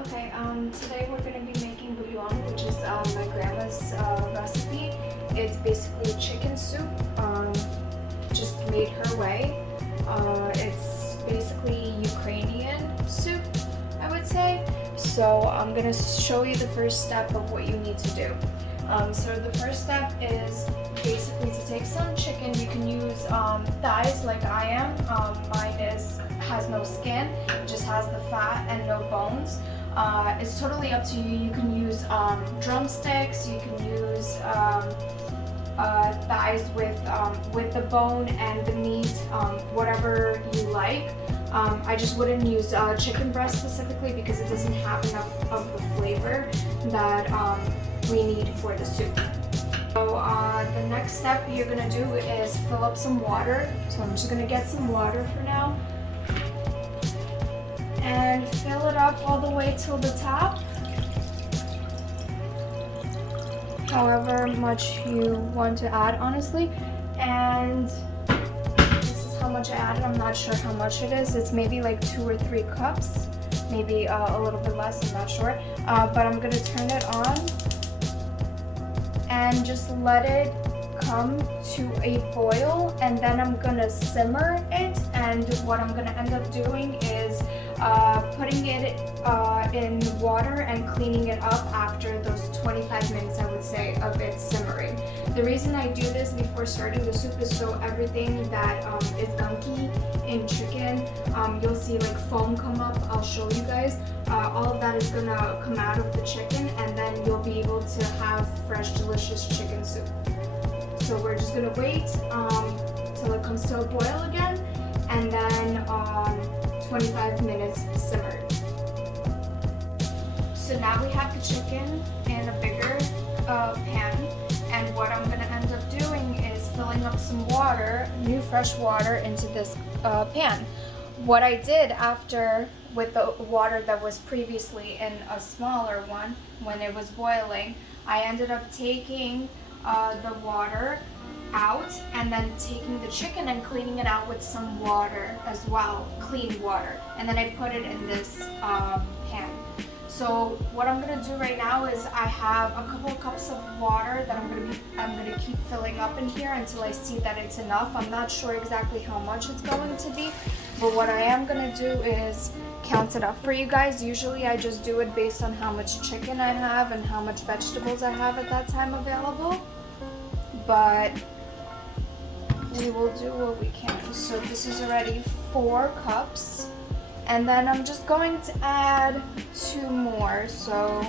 Okay, today we're going to be making bouillon, which is my grandma's recipe. It's basically chicken soup, just made her way. It's basically Ukrainian soup, I would say. So I'm going to show you the first step of what you need to do. So the first step is basically to take some chicken. You can use thighs like I am. Mine has no skin, it just has the fat and no bones. It's totally up to you. You can use drumsticks. You can use thighs with the bone and the meat, whatever you like. I just wouldn't use chicken breast specifically because it doesn't have enough of the flavor that we need for the soup. So the next step you're gonna do is fill up some water. So I'm just gonna get some water for now. And fill it up all the way till the top. However much you want to add, honestly. And this is how much I added. I'm not sure how much it is. It's maybe like 2 or 3 cups, maybe a little bit less, I'm not sure. But I'm gonna turn it on and just let it come to a boil, and then I'm gonna simmer it. And what I'm gonna end up doing is putting it in water and cleaning it up after those 25 minutes, I would say, of it simmering. The reason I do this before starting the soup is so everything that is gunky in chicken, you'll see like foam come up. I'll show you guys. All of that is gonna come out of the chicken, and then you'll be able to have fresh, delicious chicken soup. So we're just gonna wait till it comes to a boil again, and then 25 minutes simmered. So now we have the chicken in a bigger pan, and what I'm gonna end up doing is filling up some water, new fresh water, into this pan. What I did after with the water that was previously in a smaller one, when it was boiling, I ended up taking the water out and then taking the chicken and cleaning it out with some water as well, clean water, and then I put it in this pan. So what I'm gonna do right now is I have a couple of cups of water that I'm gonna keep filling up in here until I see that it's enough. I'm not sure exactly how much it's going to be, but what I am gonna do is count it up for you guys. Usually I just do it based on how much chicken I have and how much vegetables I have at that time available, but we will do what we can. So this is already 4 cups, and then I'm just going to add 2 more, so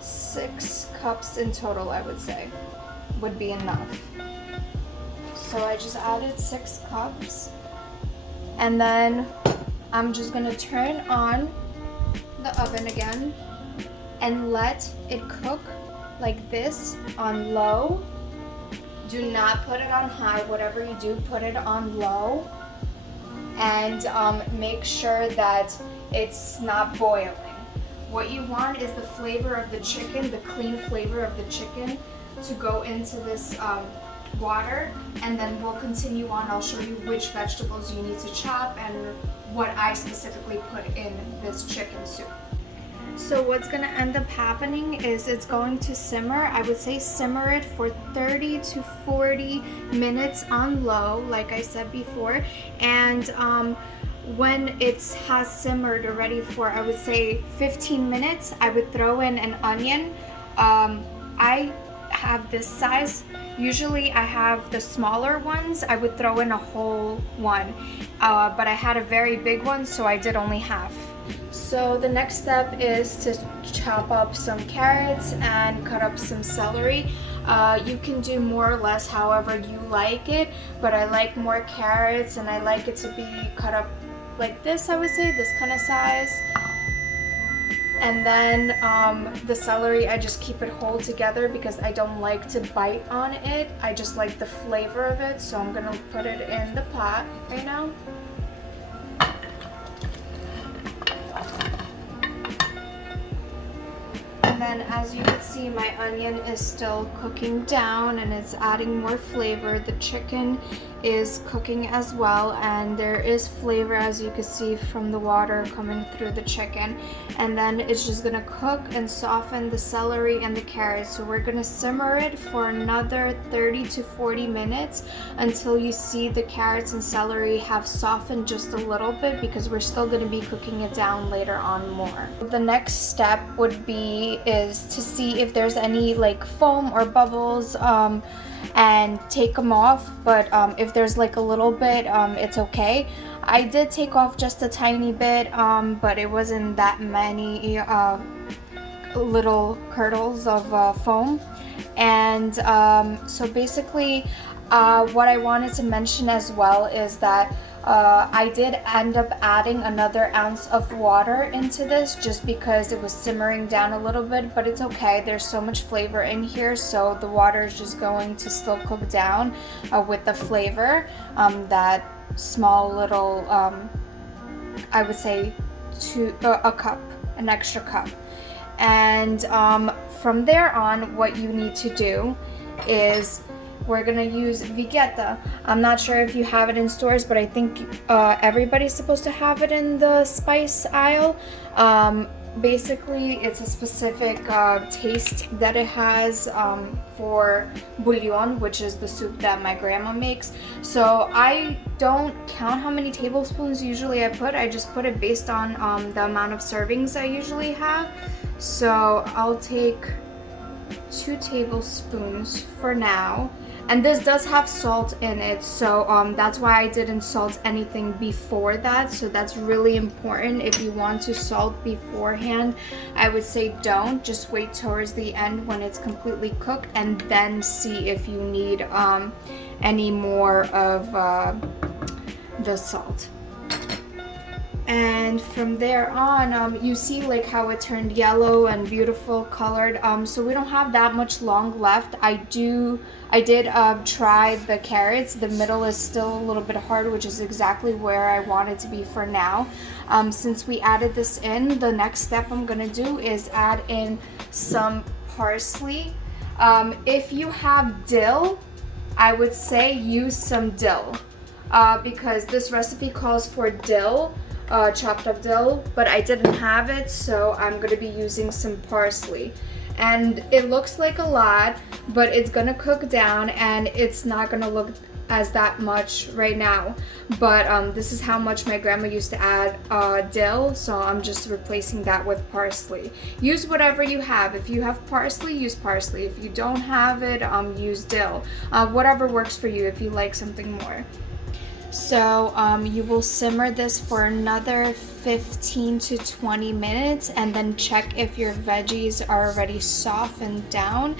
6 cups in total, I would say, would be enough. So I just added 6 cups, and then I'm just gonna turn on the oven again and let it cook like this on low. Do not put it on high. Whatever you do, put it on low, and make sure that it's not boiling. What you want is the flavor of the chicken, the clean flavor of the chicken, to go into this water, and then we'll continue on. I'll show you which vegetables you need to chop and what I specifically put in this chicken soup. So what's gonna end up happening is it's going to simmer. I would say simmer it for 30 to 40 minutes on low, like I said before. And when it has simmered already for, I would say, 15 minutes, I would throw in an onion. I have this size. Usually I have the smaller ones. I would throw in a whole one, but I had a very big one, so I did only half. So the next step is to chop up some carrots and cut up some celery. You can do more or less however you like it, but I like more carrots, and I like it to be cut up like this, I would say, this kind of size. And then the celery, I just keep it whole together because I don't like to bite on it. I just like the flavor of it, so I'm gonna put it in the pot right now. And then as you can see, my onion is still cooking down and it's adding more flavor. The chicken is cooking as well, and there is flavor, as you can see from the water coming through the chicken. And then it's just gonna cook and soften the celery and the carrots. So we're gonna simmer it for another 30 to 40 minutes until you see the carrots and celery have softened just a little bit, because we're still gonna be cooking it down later on more. The next step would be is to see if there's any like foam or bubbles, and take them off. But if there's like a little bit, it's okay. I did take off just a tiny bit, but it wasn't that many little curdles of foam. And so basically what I wanted to mention as well is that I did end up adding another ounce of water into this just because it was simmering down a little bit, but it's okay. There's so much flavor in here, so the water is just going to still cook down with the flavor. That small little, I would say a cup, an extra cup. And from there on, what you need to do is we're gonna use vegeta. I'm not sure if you have it in stores, but I think everybody's supposed to have it in the spice aisle. Basically, it's a specific taste that it has for bouillon, which is the soup that my grandma makes. So I don't count how many tablespoons usually I put. I just put it based on the amount of servings I usually have. So I'll take 2 tablespoons for now. And this does have salt in it, so that's why I didn't salt anything before that. So that's really important. If you want to salt beforehand, I would say don't. Just wait towards the end when it's completely cooked, and then see if you need any more of the salt. And from there on, you see like how it turned yellow and beautiful colored. So we don't have that much long left. I did try the carrots. The middle is still a little bit hard, which is exactly where I want it to be for now. Since we added this in, the next step I'm gonna do is add in some parsley. If you have dill, I would say use some dill, because this recipe calls for dill. Chopped up dill, but I didn't have it, so I'm gonna be using some parsley. And it looks like a lot, but it's gonna cook down and it's not gonna look as that much right now. But this is how much my grandma used to add dill, so I'm just replacing that with parsley. Use whatever you have. If you have parsley, use parsley. If you don't have it, use dill. Whatever works for you if you like something more. So you will simmer this for another 15 to 20 minutes, and then check if your veggies are already softened down.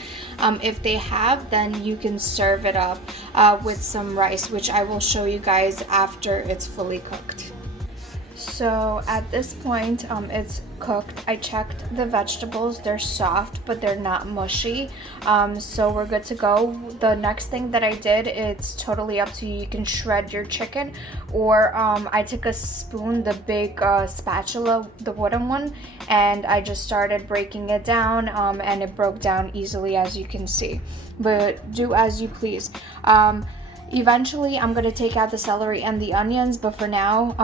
If they have, then you can serve it up with some rice, which I will show you guys after it's fully cooked. So at this point, it's cooked. I checked the vegetables. They're soft, but they're not mushy. So we're good to go. The next thing that I did, it's totally up to you. You can shred your chicken, or I took a spoon, the big spatula, the wooden one, and I just started breaking it down, and it broke down easily, as you can see. But do as you please. Eventually, I'm going to take out the celery and the onions, but for now,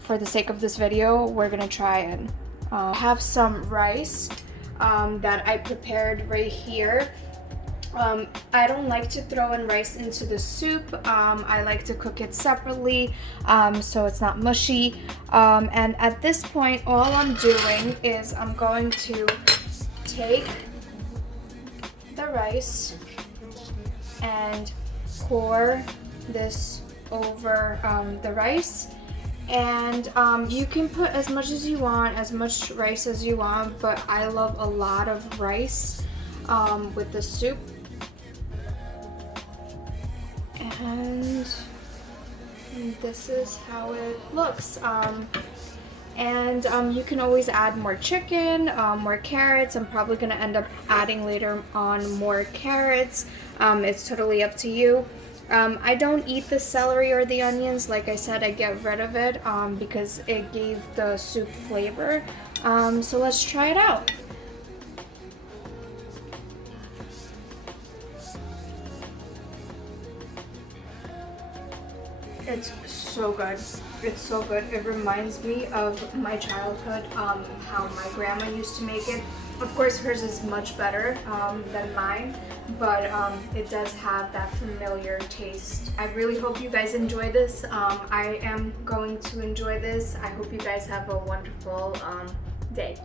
for the sake of this video, we're going to try and have some rice that I prepared right here. I don't like to throw in rice into the soup. I like to cook it separately, so it's not mushy. And at this point, all I'm doing is I'm going to take the rice and pour this over the rice. And you can put as much as you want, as much rice as you want, but I love a lot of rice with the soup. And this is how it looks. And you can always add more chicken, more carrots. I'm probably gonna end up adding later on more carrots. It's totally up to you. I don't eat the celery or the onions. Like I said, I get rid of it because it gave the soup flavor. So let's try it out. so good. It's so good. It reminds me of my childhood, how my grandma used to make it. Of course, hers is much better than mine, but it does have that familiar taste. I really hope you guys enjoy this. I am going to enjoy this. I hope you guys have a wonderful day.